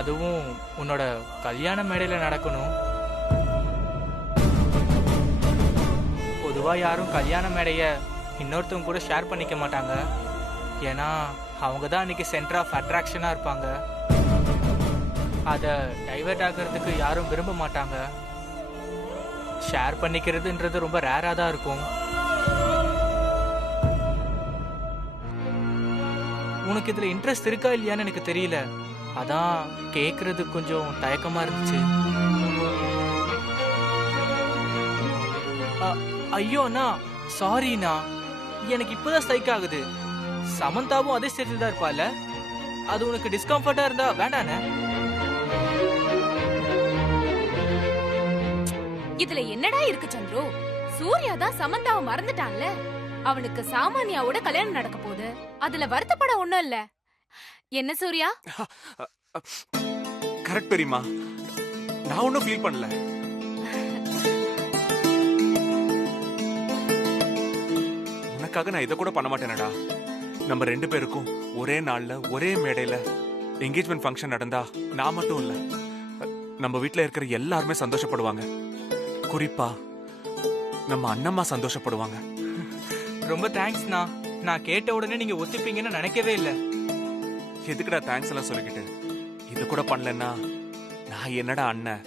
அதுவும் உன்னோட கல்யாண மேடையில நடக்கணும். பொதுவா யாரும் கல்யாண மேடைய இன்னொருத்தவங்க கூட ஷேர் பண்ணிக்க மாட்டாங்க. ஏன்னா அவங்க தான் இன்னைக்கு சென்டர் ஆஃப் அட்ராக்ஷனா இருப்பாங்க. அதை டைவர்ட் ஆகிறதுக்கு யாரும் விரும்ப மாட்டாங்க. ஷேர் பண்ணிக்கிறதுன்றது ரொம்ப ரேரா தான் இருக்கும். உனக்கு இதுல இன்ட்ரெஸ்ட் இருக்கா இல்லையான்னு எனக்கு தெரியல. அதான் கேக்குறது கொஞ்சம் தயக்கமா இருந்துச்சு. ஐயோ அண்ணா, சாரிண்ணா, எனக்கு இப்பதான் ஸ்ட்ரைக் ஆகுது. சமந்தாவும் அதே ஸ்டேஜில் தான் இருப்பால. அது உனக்கு டிஸ்கம்ஃபர்ட்டா இருந்தா வேண்டானே. இதுல என்னடா இருக்கு சந்துரு? சூர்யா தான் சமந்தாவை மறந்துட்டான்ல. அவனுக்கு சாமானியாவோட கல்யாணம் நடக்க போகுது. அதுல வருத்தப்பட ஒண்ணும் இல்ல. என்ன சூர்யா? கரெக்ட் பெரியமா, நான் ஒன்னும் ஃபீல் பண்ணல. உனக்காக நான் இதை கூட பண்ண மாட்டேனடா. நம்ம 2 பேருக்கும் ஒரே நாள்ல ஒரே மேடையில என்கேஜ்மெண்ட் ஃபங்க்ஷன் நடந்தா நான் மட்டும் இல்ல, நம்ம வீட்டுல இருக்கிற எல்லாருமே சந்தோஷப்படுவாங்க. குறிப்பா நம்ம அண்ணம்மா சந்தோஷப்படுவாங்க. ரொம்ப தேங்க்ஸ்ண்ணா. நான் கேட்ட உடனே நீங்க ஒத்துப்பீங்கன்னு நினைக்கவே இல்லை. எதுக்குடா தேங்க்ஸ் எல்லாம் சொல்லிக்கிட்டு? இது கூட பண்ணலன்னா நான் என்னடா அண்ணன்?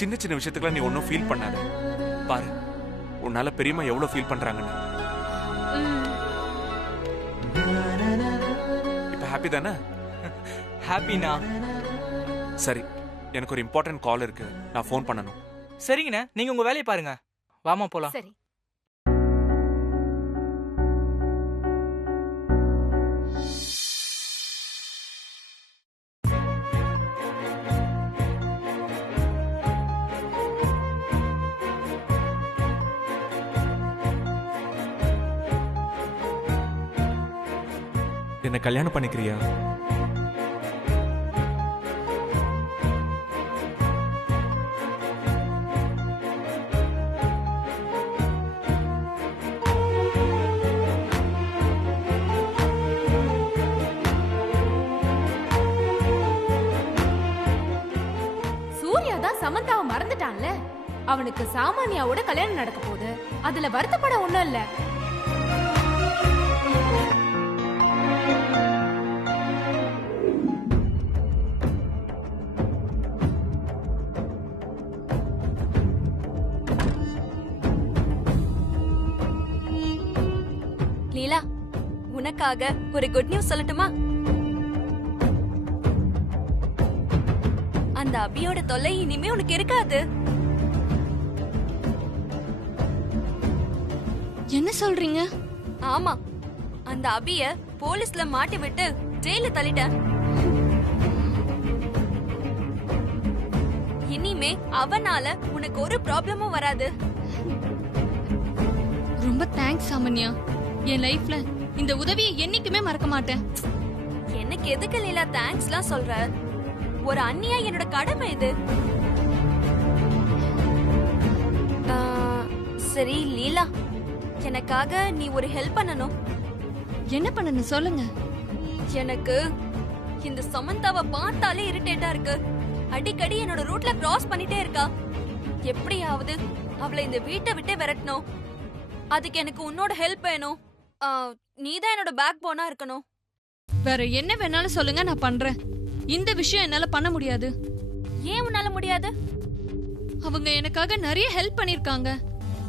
சின்ன சின்ன விஷயத்துக்குலாம் நீ ஒன்னும் ஃபீல் பண்ணாத. பாரு, உன்னால பெரியம்மா எவ்வளவு ஃபீல் பண்றாங்கன்னு. இப்ப ஹாப்பி தானே? ஹாப்பிண்ணா. சரி, எனக்கு ஒரு இம்பார்ட்டன்ட் கால் இருக்கு, நான் ஃபோன் பண்ணணும். சரிங்கண்ணா, நீங்க உங்க வேலையை பாருங்க. வாமா போலாம். சரி. என்ன கல்யாணம் பண்ணிக்கிறியா? சூர்யா தான் சமந்தாவை மறந்துட்டான்ல. அவனுக்கு சாமானியாவோட கல்யாணம் நடக்க போகுது. அதுல வருத்தப்பட ஒண்ணும் இல்ல. லீலா, உனக்காக ஒரு குட் நியூஸ் சொல்லட்டுமா? அந்த அபியோட தொல்லை இனிமே உனக்கு இருக்காது. என்ன சொல்றீங்க? ஆமா, அந்த அபிய போலீஸ்ல மாட்டி விட்டு ஜெயில தள்ளிட்டேன். இனிமே அவனால உனக்கு ஒரு ப்ராப்ளமும் வராது. ரொம்ப தேங்க்ஸ் சாமன்யா. என் லைஃப்ல இந்த உதவியை என்னைக்குமே மறக்க மாட்டேன். எனக்கு எதுக்கு லீலா தேங்க்ஸ்லாம் சொல்ற? ஒரு அண்ணியா என்னோட கடமை இது. சரி லீலா, எனக்காக நீ ஒரு ஹெல்ப் பண்ணணும். என்ன பண்ணணும் சொல்லுங்க. எனக்கு இந்த சமந்தாவை பார்த்தாலே இரிட்டேட்டா இருக்கு. அடிக்கடி என்னோட ரூட்ல கிராஸ் பண்ணிட்டே இருக்கா. எப்படியாவது அவளை இந்த வீட்டை விட்டு விரட்டணும். அதுக்கு எனக்கு உன்னோட ஹெல்ப் வேணும். நீதான் என்னோட பேக் போனா இருக்கணும். வேற என்ன வேணாலும் சொல்லுங்க, நான் பண்றேன். இந்த விஷயம் என்னால பண்ண முடியாது. ஏன் உன்னால முடியாது? அவங்க எனக்காக நிறைய ஹெல்ப் பண்ணிருக்காங்க.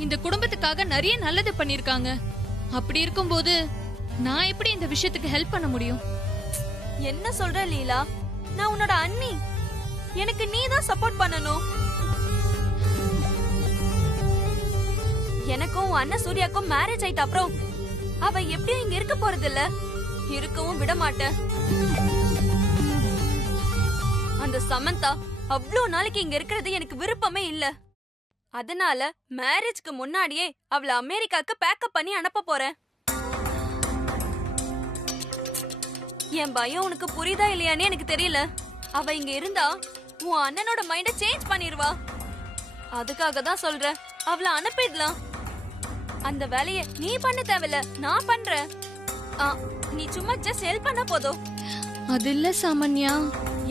இந்த குடும்பத்துக்காக நிறைய நல்லது பண்ணிருக்காங்க. அப்படி இருக்கும்போது நான் எப்படி இந்த விஷயத்துக்கு ஹெல்ப் பண்ண முடியும்? என்ன சொல்ற லீலா? நான் உன்னோட அண்ணி. எனக்கு நீதான் சப்போர்ட் பண்ணணும். எனக்கும் அண்ணன் சூர்யாக்கும் மேரேஜ் ஆயிட்ட அப்புறம் அவ எப்படியும் இங்க இருக்க போறது இல்ல. இருக்கவும் விட மாட்டேன். அந்த சமந்தா அவ்வளோ நாளைக்கு இங்க இருக்கிறது எனக்கு விருப்பமே இல்ல. அதனால மேரேஜ்க்கு முன்னாடியே அவளை அமெரிக்காக்கு பேக்கப் பண்ணி அனுப்ப போறேன். என் பயம் உனக்கு புரியுதா இல்லையான்னு எனக்கு தெரியல. அவ இங்க இருந்தா உன் அண்ணனோட மைண்ட சேஞ்ச் பண்ணிருவா. அதுக்காக தான் சொல்ற, அவளை அனுப்பிடலாம். அந்த வேலையை நீ பண்ண தேவையில்ல, நான் பண்றேன். நீ சும்மா ஜஸ்ட் ஹெல்ப் பண்ண போதும். அது இல்ல சாமான்யா.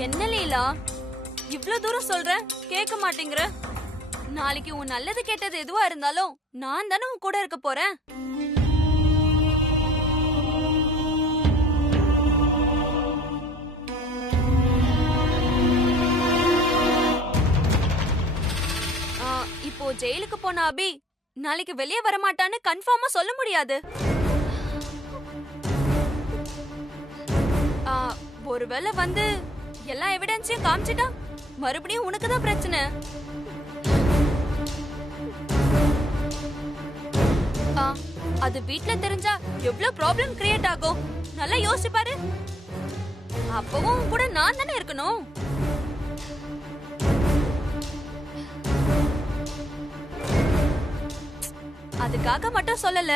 என்ன லீலா இவ்ளோ தூரம் சொல்ற, கேட்க மாட்டேங்கிற? நாளைக்கு உன் நல்லது கெட்டது எதுவா இருந்தாலும் நான் தானே உன் கூட இருக்க போறேன். இப்போ ஜெயிலுக்கு போன அபி நாளைக்கு வெளியே வர மாட்டான்னு கன்ஃபார்மா சொல்ல முடியாது. ஒருவேளை வந்து எல்லா எவிடன்ஸையும் காமிச்சிட்டா மறுபடியும் உனக்கு தான் பிரச்சனை. அது வீட்ல தெரிஞ்சா எவ்வளவு ப்ராப்ளம் கிரியேட் ஆகும், நல்லா யோசிச்சு பாரு. அப்பவும் கூட நான் தானே இருக்கணும். அதுக்காக மட்டும் சொல்லல,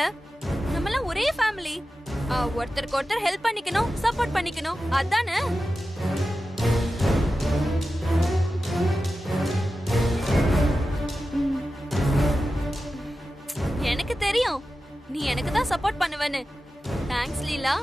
நம்மலாம் ஒரே ஃபேமிலி. ஒருத்தருக்கு ஒருத்தர் ஹெல்ப் பண்ணிக்கணும், சப்போர்ட் பண்ணிக்கணும், அதானே? எனக்கு தெரியும் நீ எனக்கு தான் சப்போர்ட் பண்ணுவேன்னு. தேங்க்ஸ் லீலா.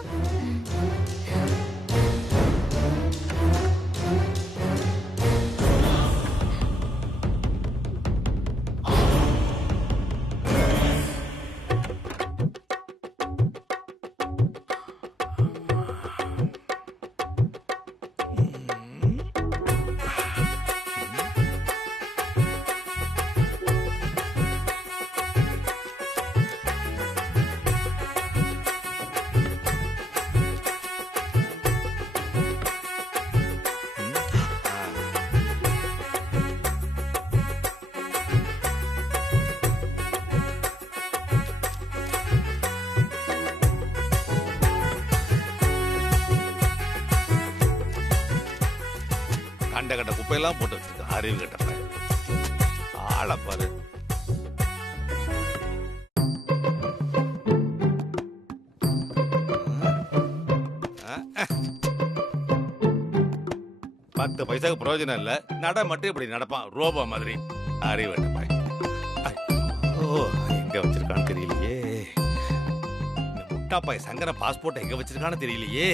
கண்ட கட்ட குப்பையெல்லாம் போட்டு வச்சிருக்க அறிவு கட்ட ஆளை பாரு. பத்து பைசாக்கு பிரயோஜனம் இல்ல, நட மட்டும் இப்படி நடப்பான் ரோபோ மாதிரி. அறிவு கட்டப்பாய். எங்க வச்சிருக்கான்னு தெரியலையே. முட்டாப்பாய் சங்கர பாஸ்போர்ட் எங்க வச்சிருக்கான்னு தெரியலையே.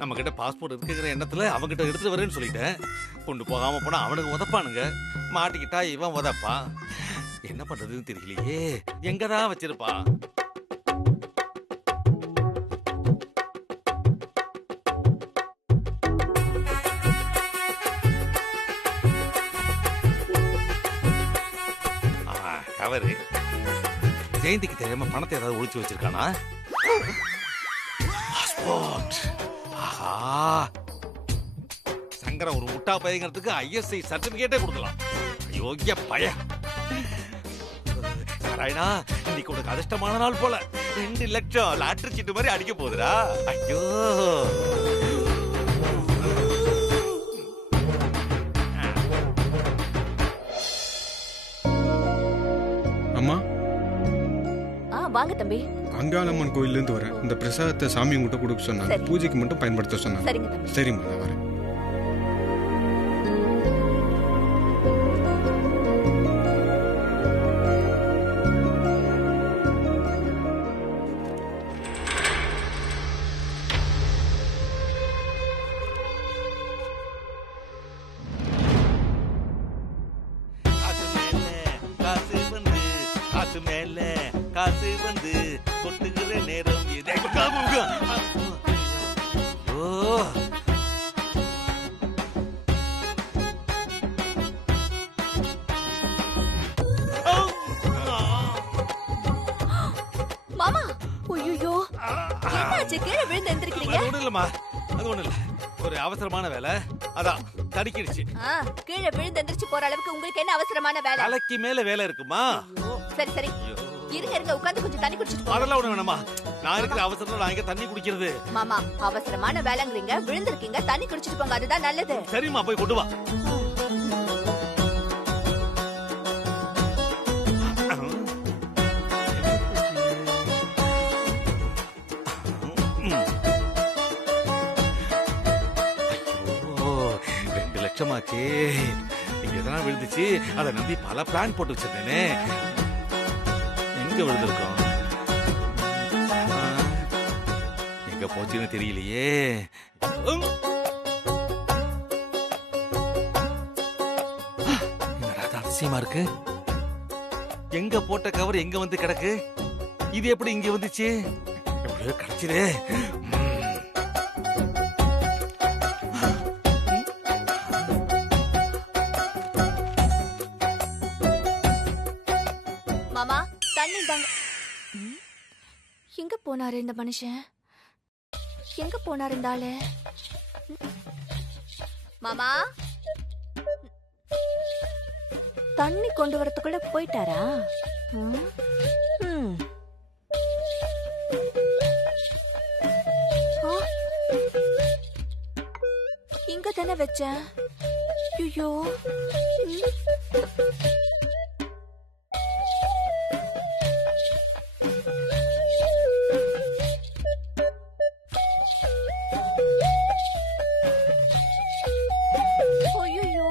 நம்ம கிட்ட பாஸ்போர்ட் இருக்குங்கிற எண்ணத்துல அவங்கிட்ட எடுத்துட்டு வரேன்னு சொல்லிட்டேன். கொண்டு போகாம போனா அவனுக்கு உதப்பானுங்க, மாட்டிக்கிட்டா இவன் உதப்பான். என்ன பண்றதுன்னு தெரியலையே. எங்கதான் வச்சிருப்பான்? கவரு. ஜெயந்திக்கு தெரியாம பணத்தை ஏதாவது ஒழிச்சு வச்சிருக்கானா? பாஸ்போர்ட். சங்கர ஒரு முட்டா பையங்கிறதுக்கு ISI சர்டிபிகேட்டே கொடுக்கலாம். யோகிய பய. நாராயணா, இன்னைக்கு உனக்கு அதிர்ஷ்டமான நாள் போல. 2 லட்சம் லாட்டரி சீட்டு மாதிரி அடிக்க போகுதுடா. ஐயோ, அம்மா. வாங்க தம்பி. அங்காளம்மன் கோயில்ல இருந்து வரேன். இந்த பிரசாதத்தை சாமி கிட்ட கொடுக்க சொன்னாங்க. பூஜைக்கு மட்டும் பயன்படுத்த சொன்னாங்க. சரிங்க தம்பி. சரிம்மா, நான் வரேன். காசு வந்து கொட்டுகிற நேரம் இது. மாமா, ஐயோ என்னாச்சு? கீழே விழுந்து எந்திரிக்கிறீங்க? அது ஒண்ணும் இல்லம்மா, அது ஒண்ணும் இல்ல. ஒரு அவசரமான வேலை, அதான் தடுக்கிடுச்சு. கீழே விழுந்து எந்திரிச்சு போற அளவுக்கு உங்களுக்கு என்ன அவசரமான வேலை? தலைக்கு மேல வேலை இருக்குமா? சரி சரி, இருங்க இருங்க, உட்கார்ந்து கொஞ்சம் தண்ணி குடிச்சிட்டு போங்க. அதெல்லாம் ஒண்ணு வேணாமா, நான் இருக்கிற அவசரத்துல நான் இங்க தண்ணி குடிக்கிறது. மாமா, அவசரமான வேலைங்கறீங்க, விழுந்திருக்கீங்க, தண்ணி குடிச்சிட்டு போங்க, அதுதான் நல்லது. சரிம்மா, போய் கொண்டு வா. லட்சமாச்சே, இங்க எதனா விழுந்துச்சு. அதை நம்பி பல பிளான் போட்டு வச்சிருந்தேனே, எங்க விழுந்திருக்கோம்? எங்க போச்சுன்னு தெரியலையே. என்னடா இது அதிசயமா இருக்கு. எங்க போட்ட கவர் எங்க வந்து கிடக்கு? இது எப்படி இங்க வந்துச்சு? எப்படியோ கிடைச்சிரு. மாமா தண்ணி தாங்க. எங்க போனாரு இந்த மனுஷன்? எங்க போனாரு இந்த ஆளு? மாமா தண்ணி கொண்டு வரதுக்குள்ள போயிட்டாரா? ம். ம். ஆ. இங்க தானே வச்சேன். ஐயோ. ஐயோ.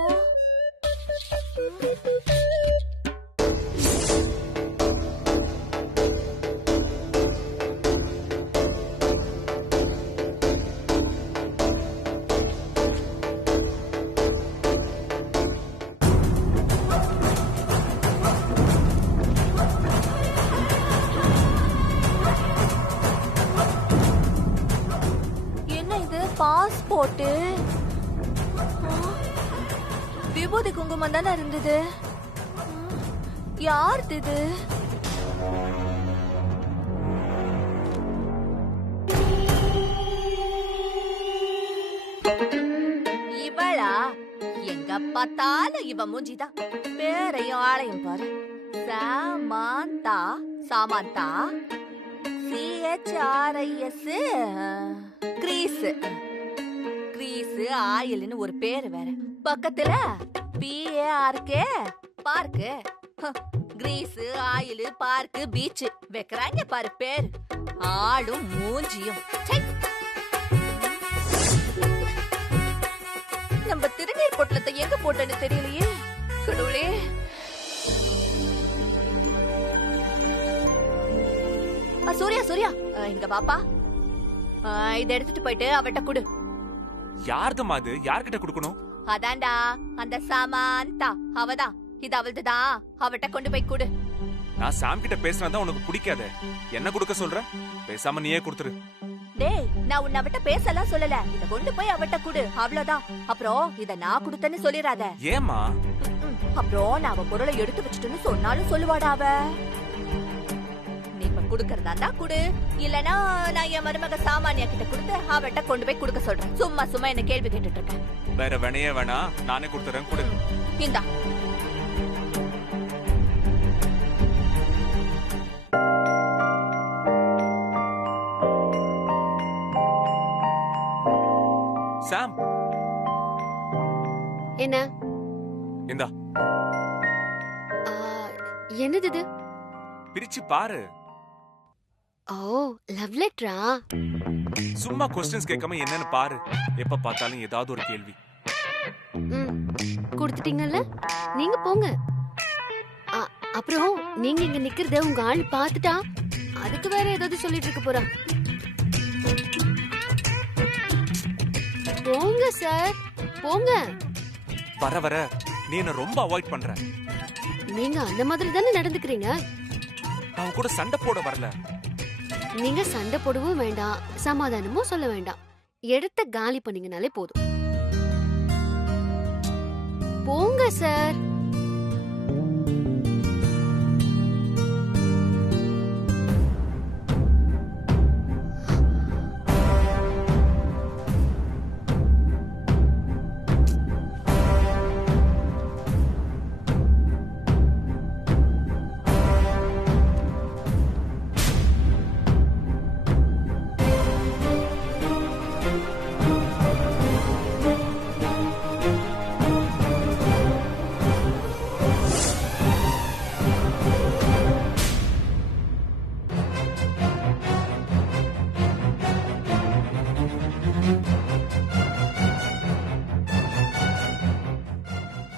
என்ன இது பாஸ்போர்ட்? விபூதி குங்குமம் தானே இருந்தது. யாருது இது? இவளா? எங்க பார்த்தாலும் இவ மூஞ்சிதான். பேரையும் ஆளையும் பாரு. சாமாந்தா. சாமாந்தா. CHRIS Greece. கிரீஸ் ஆயில்னு ஒரு பேரு வேற. பக்கத்துல PARK park. Greece oil park beach வைக்கிறாங்க பாரு பேரு. ஆளும் மூஞ்சியும். ச்சை. நம்ம திருநீர் பொட்டலத்தை எங்க போட்டேன்னு தெரியலையே. கடவுளே. சூர்யா சூர்யா இங்க பாப்பா. இத எடுத்துட்டு போயிட்டு அவட்ட குடு. யார்துமா அது? யார்கிட்ட கொடுக்கணும்? அதான்டா அந்த சாமாந்தா. அவதான். இது அவள்துதான். அவட்ட கொண்டு போய் குடு. நான் சாம் கிட்ட பேசினதான் உனக்கு பிடிக்காத. என்ன கொடுக்க சொல்ற? பேசாம நீயே கொடுத்துரு. டேய் நான் உன்னை அவட்ட பேசலாம் சொல்லல. இத கொண்டு போய் அவட்ட குடு. அவ்வளவுதான். அப்புறம் இத நான் கொடுத்தேன்னு சொல்லிராத. ஏமா? அப்புறம் நான் அவ பொருளை எடுத்து வச்சுட்டேன்னு சொன்னாலும் சொல்லுவாடா அவ. நீ இப்ப குடுக்கறதா இருந்தா குடு. இல்லனா நான் என் மருமக சாமானியா கிட்ட கொடுத்து அவட்ட கொண்டு போய் கொடுக்க சொல்றேன். சும்மா சும்மா என்ன கேள்வி கேட்டுட்டு இருக்கேன். வேற வேணையே வேணா, நானே கொடுத்துறேன். கொடு. இந்தா. சாம் என்ன? இந்தா ஆ, என்னது இது? பிரிச்சு பாரு. ஓ, லவ் லெட்டரா? சும்மா கொஸ்டின்ஸ் கேட்காம என்னன்னு பாரு. எப்ப பார்த்தாலும் ஏதாவது ஒரு கேள்வி. கொடுத்துட்டீங்கல்ல, நீங்க போங்க. அப்புறம் நீங்க இங்க நிக்கிறத உங்க ஆள் பார்த்துட்டா அதுக்கு வேற ஏதாவது சொல்லிட்டு இருக்க போறா. போங்க சார், போங்க. வர வர நீ என்ன ரொம்ப அவாய்ட் பண்ற. நீங்க அந்த மாதிரி தானே நடந்துக்கிறீங்க. அவன் கூட சண்டை போட வரல. நீங்க சண்டை போடவும் வேண்டாம், சமாதானமும் சொல்ல வேண்டாம். இடத்த காலி பண்ணீங்கனாலே போதும். போங்க சார்.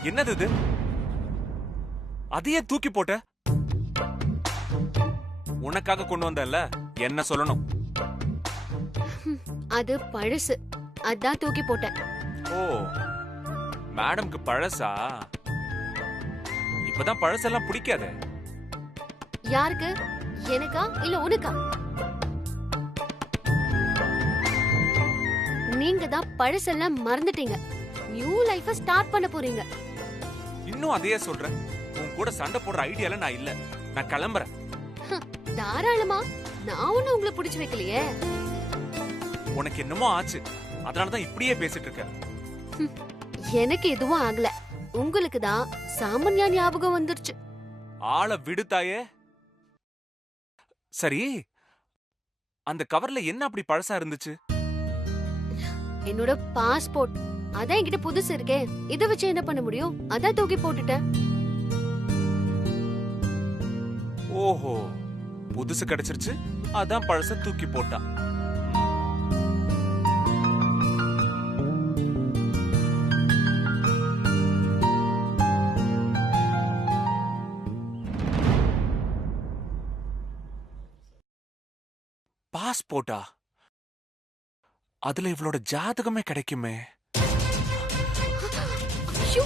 என்னது இது? அதையே தூக்கி போட்ட. உனக்காக கொண்டு வந்தல்ல, என்ன சொல்லணும்? அது பழசு, அதான் தூக்கி போட்டேன். ஓ, மேடம்க்கு பழசா? இப்பதான் பழசெல்லாம் பிடிக்காது. யாருக்கு? எனக்கா இல்ல உனக்கா? நீங்க தான் பழசெல்லாம் மறந்துட்டீங்க. நியூ லைஃப ஸ்டார்ட் பண்ண போறீங்க. இன்னும் அதையே சொல்றேன். உன் கூட சண்டை போடுற ஐடியால நான் இல்ல. நான் கிளம்புறேன். தாராளமா. நான் ஒண்ணு உங்களை புடிச்சு வைக்கலையே. உனக்கு என்னமோ ஆச்சு, அதனாலதான் இப்படியே பேசிட்டு இருக்க. எனக்கு எதுவும் ஆகல. உங்களுக்கு தான் சாமான்யா ஞாபகம் வந்துருச்சு. ஆளை விடுத்தாயே. சரி, அந்த கவர்ல என்ன அப்படி பழசா இருந்துச்சு? என்னோட பாஸ்போர்ட். அதான் என்கிட்ட புதுசு இருக்கே, இதை வச்சு என்ன பண்ண முடியும்? அதான் தூக்கி போட்டுட்டேன். ஓஹோ, புதுசு கிடைச்சிருச்சு, அதான் பழச தூக்கி போட்டா. பாஸ்போர்ட்டா? அதுல இவளோட ஜாதகமே கிடைக்குமே. ஐயோ!